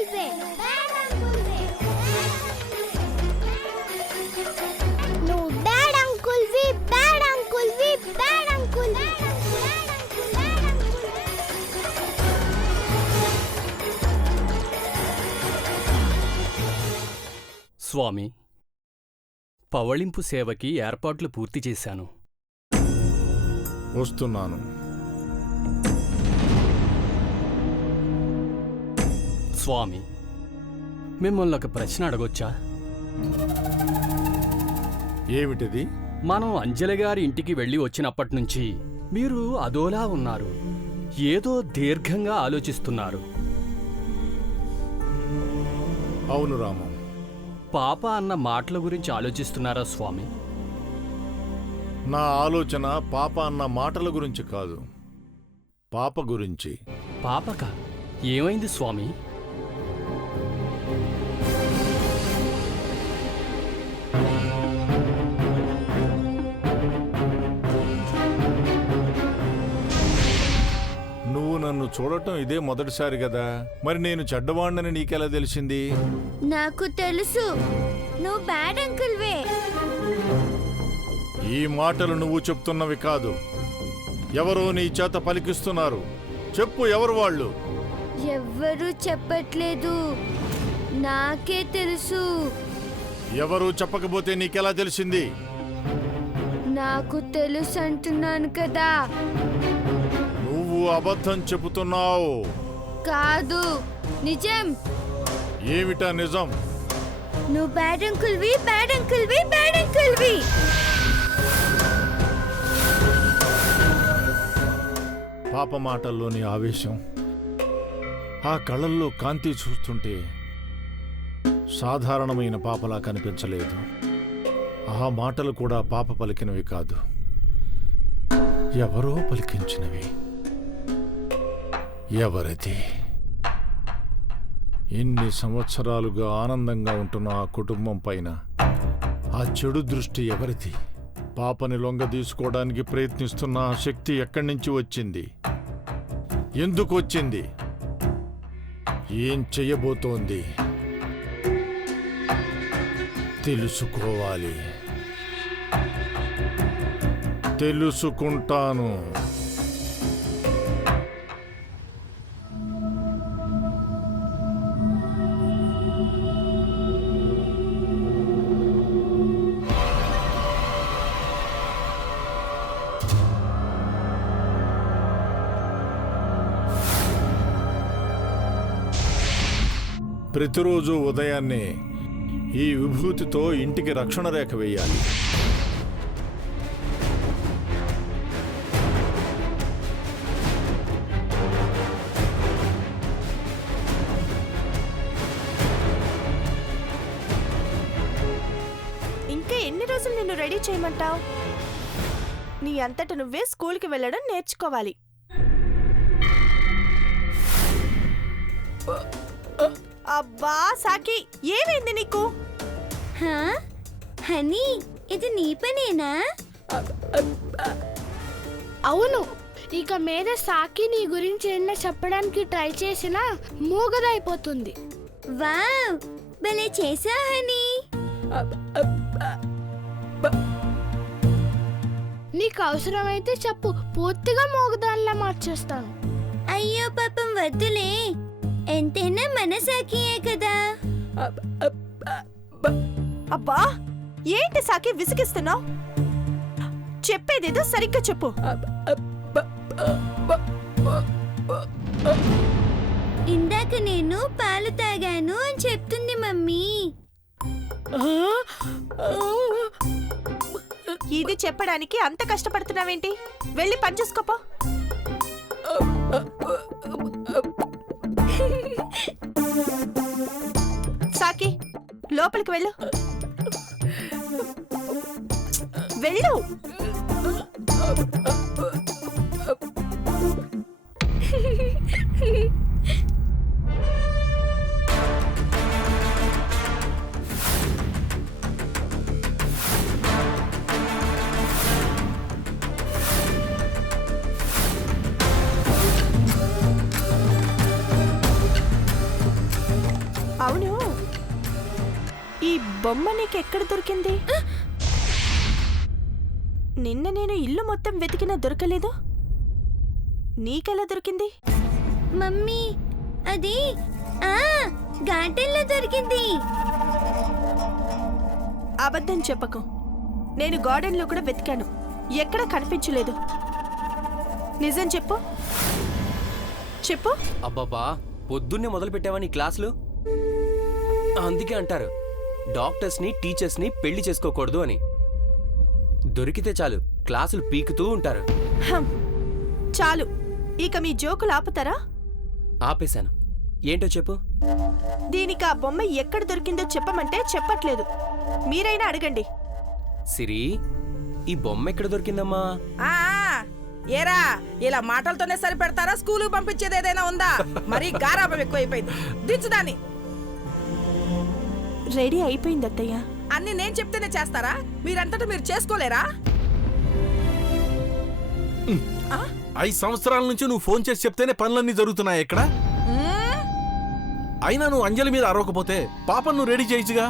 అంకుల్వే నువ్వు bad అంకుల్వి bad అంకుల్వి bad uncle స్వామి, పవళింపు సేవకి ఏర్పాట్లు పూర్తి చేశాను. వస్తున్నాను. స్వామి, మిమ్మల్ని ఒక ప్రశ్న అడగొచ్చా? ఏమిటిది? మనం అంజలి గారి ఇంటికి వెళ్ళి వచ్చినప్పటినుంచి మీరు అదోలా ఉన్నారు. ఏదో దీర్ఘంగా ఆలోచిస్తున్నారు. అవును రామం. పాప అన్న మాటల గురించి ఆలోచిస్తున్నారా స్వామి? నా ఆలోచన పాప అన్న మాటల గురించి కాదు, పాప గురించి. పాపక ఏమైంది స్వామి? నువ్వు నన్ను చూడటం ఇదే మొదటిసారి కదా, మరి నేను చెడ్డవాణ్ణని నీకెలా తెలిసింది? నాకు తెలుసు, నువ్వు బ్యాడ్ అంకుల్వే. ఈ మాటలు నువ్వు చెప్తున్నవి కాదు, ఎవరో నీ చేత పలికిస్తున్నారు. చెప్పు, ఎవరు వాళ్ళు? ఎవ్వరూ చెప్పట్లేదు, నాకే తెలుసు. ఎవరు చెప్పకపోతే నీకెలా తెలిసింది? నాకు తెలుసు అంటున్నాను కదా. నువ్వు అబద్ధం చెబుతున్నావు. కాదు, నిజం. ఏమిటా నిజం? నువ్వు బ్యాడ్ అంకుల్వి బ్యాడ్ అంకుల్వి బ్యాడ్ అంకుల్వి. పాప మాటల్లోని ఆవేశం, ఆ కళ్ళల్లో కాంతి చూస్తుంటే సాధారణమైన పాపలా కనిపించలేదు. ఆ మాటలు కూడా పాప పలికినవి కాదు, ఎవరో పలికించినవి. ఎవరిది? ఎన్ని సంవత్సరాలుగా ఆనందంగా ఉంటున్న ఆ కుటుంబం పైన ఆ చెడు దృష్టి ఎవరిది? పాపని లొంగ తీసుకోవడానికి ప్రయత్నిస్తున్న ఆ శక్తి ఎక్కడి నుంచి వచ్చింది? ఎందుకు వచ్చింది? ఏం చెయ్యబోతోంది? తెలుసుకోవాలి. తెలుసుకుంటాను. ప్రతిరోజు ఉదయాన్నే ఈ విభూతితో ఇంటికి రక్షణ రేఖ వేయాలి. ఇంకా ఎన్ని రోజులు నిన్ను రెడీ చేయమంటావు? నీ అంతట నువ్వే స్కూల్కి వెళ్ళడం నేర్చుకోవాలి. అబ్బా సాకి, ఏమైంది నీకు? హనీ, ఇది నీ పనేనా? అవును. ఇక మీద సాకి నీ గురించి ఏమైనా చెప్పడానికి ట్రై చేసినా మూగదైపోతుంది. వావ్, భలే చేసా హనీ. నీకు అవసరమైతే చెప్పు, పూర్తిగా మూగదానిలా మార్చేస్తాను. అయ్యో పాపం, వద్దులే. ఎంతైనా మన సాకియే కదా. అబ్బా, ఏంటి సాకి విసిగిస్తున్నావు? చెప్పేదేదో సరిగ్గా చెప్పు. ఇందాక నేను పాలు తాగాను అని చెప్తుంది మమ్మీ. ఇది చెప్పడానికి అంత కష్టపడుతున్నావేంటి? వెళ్ళి పని చూసుకోపో. సాకి, లోపలికి వెళ్ళు. వెళ్ళు. ఈ బొమ్మ నీకు ఎక్కడ దొరికింది? నిన్న నేను ఇల్లు మొత్తం వెతికినా దొరకలేదు, నీకెలా దొరికింది? మమ్మీ అది గార్డెన్లో దొరికింది. అబద్ధం చెప్పకు. నేను గార్డెన్లో కూడా వెతికాను, ఎక్కడ కనిపించలేదు. నిజం చెప్పు, చెప్పు. అబ్బబ్బా, పొద్దున్నే మొదలు పెట్టావా నీ క్లాసులు? అందుకే అంటారు డాక్టర్స్ని టీచర్స్ని పెళ్లి చేసుకోకూడదు అని. దొరికితే చాలు క్లాసులు పీకుతూ ఉంటారు. చాలు, ఇక మీ జోకులు ఆపుతారా? ఆపేశాను. ఏంటో చెప్పు. దీనికి ఆ బొమ్మ ఎక్కడ దొరికిందో చెప్పమంటే చెప్పట్లేదు. మీరైనా అడగండి. సిరి, ఈ బొమ్మ ఎక్కడ దొరికిందమ్మా? ఏరా, ఇలా మాటలతోనే సరిపెడతారా? స్కూలు పంపించేది ఏదైనా ఉందా? మరీ గారాబం ఎక్కువైపోయింది. దించుదాన్ని. రెడీ అయిపోయింది అత్తయ్య. అన్ని నేను చెప్తేనే చేస్తారా? మీరంతటా మీరు చేసుకోలేరా? 5 సంవత్సరాల నుంచి నువ్వు ఫోన్ చేసి చెప్తేనే పనులన్నీ జరుగుతున్నాయి ఇక్కడ. అయినా నువ్వు అంజలి మీద అరవకపోతే పాపను నువ్వు రెడీ చేయొచ్చుగా.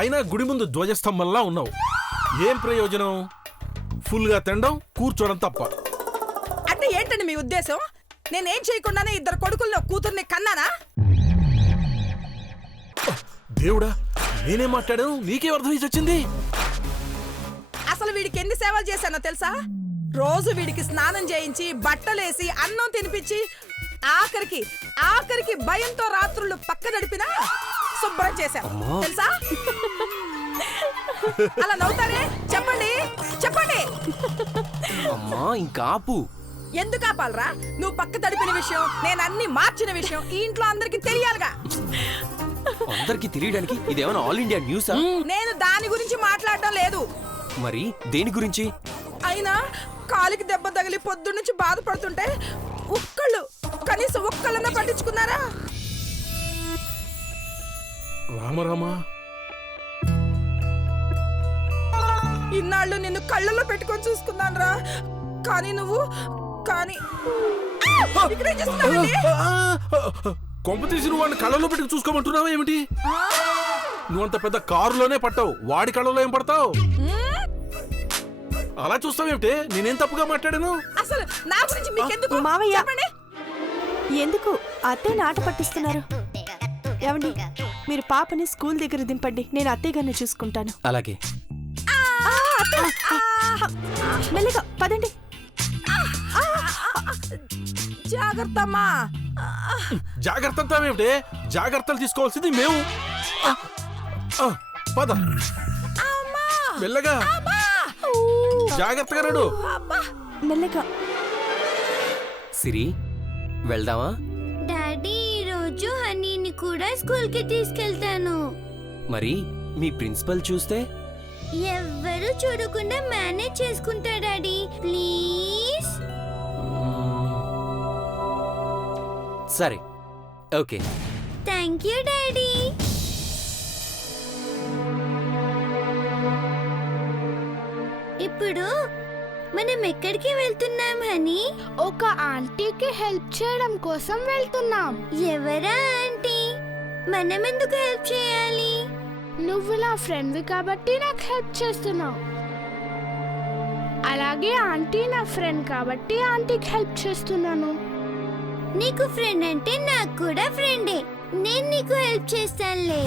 అయినా గుడి ముందు ధ్వజస్తంభంలా ఉన్నావు. ఏం ప్రయోజనం? ఫుల్గా తినడం, కూర్చోడం తప్ప. అంటే ఏంటండి మీ ఉద్దేశం? నేనేం చేయకుండానే 2 కొడుకుల్లో కూతుర్ని కన్నానా? దేవుడా, నేనేం మాట్లాడాను? నీకేం అర్థం వచ్చింది? అసలు వీడికి ఎన్ని సేవలు చేశానో తెలుసా? రోజు వీడికి స్నానం చేయించి, బట్టలేసి, అన్నం తినిపించి, ఆఖరికి భయంతో రాత్రులు పక్క నడిపినా శుభ్రం చేశాను తెలుసా? అలా నవ్వుతారే? చెప్పండి చెప్పండి. అమ్మా, ఇంకా ఆపు. ఎందుకు ఆపాలరా? నువ్వు పక్క తడిపిన విషయం, నేను అన్ని మార్చిన విషయం ఈ ఇంట్లో అందరికి తెలియాలిగా. అందరికి తెలియడానికి ఇదేమైనా ఆల్ ఇండియా న్యూసా? నేను దాని గురించి మాట్లాడడం లేదు. మరి దేని గురించి? అయినా కాలికి దెబ్బ తగిలి పొద్దున్నుంచి బాధపడుతుంటే కనీసం ఒక్కళ్ళన్నా పట్టించుకున్నారా? రామరామా, ఇన్నాళ్ళు నిన్ను కళ్ళల్లో పెట్టుకొని చూసుకున్నాను రా. కానీ నువ్వు ఇక్కడేం చేస్తున్నావండి? కొంప తీసి నువ్వు వాడిని కళ్ళలో పెట్టుకు చూసుకోమంటున్నావా ఏమిటి? నువ్వంత పెద్ద కారులోనే పట్టావు, వాడి కళ్ళలో ఏం పడతావు? అలా చూస్తావేమిటి? నేనేం తప్పుగా మాట్లాడాను? అసలు నా గురించి మీకెందుకు? మావయ్య, చెప్పండి. ఎందుకు అత్తయ్య ఆట పట్టిస్తున్నారు? ఏమండి, మీరు పాపని స్కూల్ దగ్గర దింపండి, నేను అత్తయ్య గారిని చూసుకుంటాను. అలాగే. మెల్లిగా పదండి. జాగ్రత్త అమ్మా. జాగ్రత్త అంటావేమిటి? జాగ్రత్తలు తీసుకోవాల్సింది మేము. పద మెల్లగా, జాగ్రత్తగా నడు. మెల్లగా. సిరి, వెళ్దామా? డాడీ, ఈరోజు హనీని కూడా స్కూల్కి తీసుకెళ్తాను. మరి మీ ప్రిన్సిపల్ చూస్తే? ఎవ్వరూ చూడకుండా మేనేజ్ చేసుకుంటా డాడీ, ప్లీజ్. సరే, ఓకే. Thank you daddy. ఇప్పుడు మనం ఎక్కడికి వెళ్తున్నాం హనీ? ఒక ఆంటీకి హెల్ప్ చేయడం కోసం వెళ్తున్నాం. ఎవరా ఆంటీ? మనం ఎందుకు హెల్ప్ చేయాలి? నువ్వు నా ఫ్రెండ్వి కాబట్టి నాకు హెల్ప్ చేస్తున్నావు. అలాగే ఆంటీ నా ఫ్రెండ్ కాబట్టి ఆంటీకి హెల్ప్ చేస్తున్నాను. నీకు ఫ్రెండ్ అంటే నాకు కూడా ఫ్రెండే. నేను నీకు హెల్ప్ చేస్తానులే.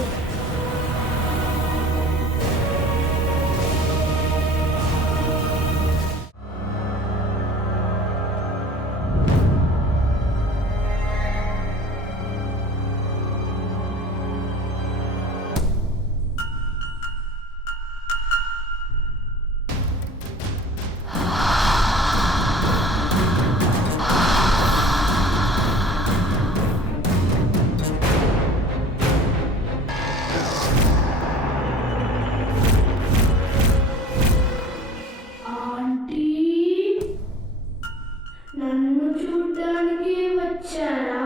నన్ను చూడడానికి వచ్చారా?